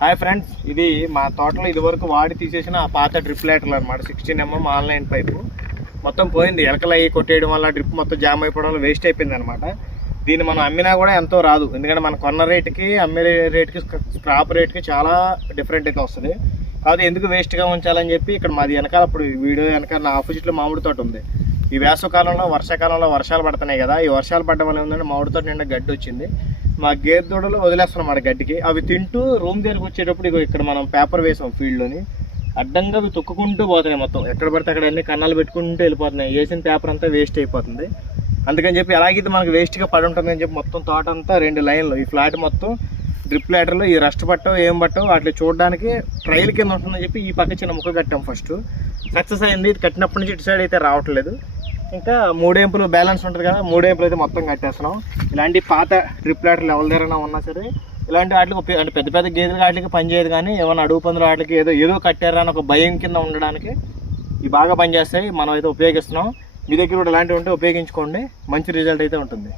Hi friends ఇది మా తోటలో ఇదివరకు వాడి తీసేసిన ఆ పాత డ్రిప్ లైటర్లు అనమాట సిక్స్టీన్ ఎంఎం ఆన్లైన్ పైపు మొత్తం పోయింది. ఎలకలు అయ్యి కొట్టేయడం వల్ల డ్రిప్ మొత్తం జామ్ అయిపోవడం వల్ల వేస్ట్ అయిపోయింది అనమాట దీన్ని మనం అమ్మినా కూడా ఎంతో రాదు. ఎందుకంటే మన కొన్న రేటుకి అమ్మే రేట్కి స్క్రాప్ రేట్కి చాలా డిఫరెంట్ అయితే వస్తుంది. కాకపోతే ఎందుకు వేస్ట్గా ఉంచాలని చెప్పి ఇక్కడ మాది వెనకాల అప్పుడు వీడియో వెనకాల నా ఆపోజిట్లో మామిడి తోట ఉంది. ఈ వేసవకాలంలో వర్షాకాలంలో వర్షాలు పడుతున్నాయి కదా. ఈ వర్షాలు పడడం వల్ల ఏంటంటే మామిడి తోట నిండా గడ్డి వచ్చింది. మా గేదె దూడలు వదిలేస్తున్నాం మన గడ్డికి. అవి తింటూ రూమ్ దగ్గరికి వచ్చేటప్పుడు ఇగో ఇక్కడ మనం పేపర్ వేసాం ఫీల్డ్లోని. అడ్డంగా అవి తొక్కుకుంటూ పోతున్నాయి మొత్తం. ఎక్కడ పడితే అక్కడ అన్ని కన్నాలు పెట్టుకుంటూ వెళ్ళిపోతున్నాయి. వేసిన పేపర్ అంతా వేస్ట్ అయిపోతుంది. అందుకని చెప్పి ఎలాగైతే మనకు వేస్ట్గా పడి ఉంటుంది అని చెప్పి మొత్తం తోట అంతా రెండు లైన్లు. ఈ ఫ్లాట్ మొత్తం డ్రిప్ లైటర్లు ఈ రస్ట్ పట్టో ఏం పట్టో అట్లా చూడడానికి ట్రయల్ కింద ఉంటుందని చెప్పి ఈ పక్క చిన్న ముక్క కట్టాం ఫస్ట్ సక్సెస్ అయింది. కట్టినప్పటి నుంచి ఇటు సైడ్ అయితే రావట్లేదు. ఇంకా మూడేంపులు బ్యాలెన్స్ ఉంటుంది కదా మూడేంపులు అయితే మొత్తం కట్టేస్తున్నాం. ఇలాంటి పాత ట్రిప్లాట్లు లైటర్లు ఎవరి దగ్గర ఉన్నా సరే ఇలాంటి వాటికి ఉపయోగ అంటే పెద్ద పెద్ద గేదెలు వాటికి పనిచేయదు కానీ ఏమైనా అడుగు పందులు వాటికి ఏదో ఏదో కట్టారా అని ఒక భయం కింద ఉండడానికి ఇవి బాగా పనిచేస్తాయి. మనం అయితే ఉపయోగిస్తున్నాం. మీ దగ్గర కూడా ఇలాంటివి ఉంటే ఉపయోగించుకోండి. మంచి రిజల్ట్ అయితే ఉంటుంది.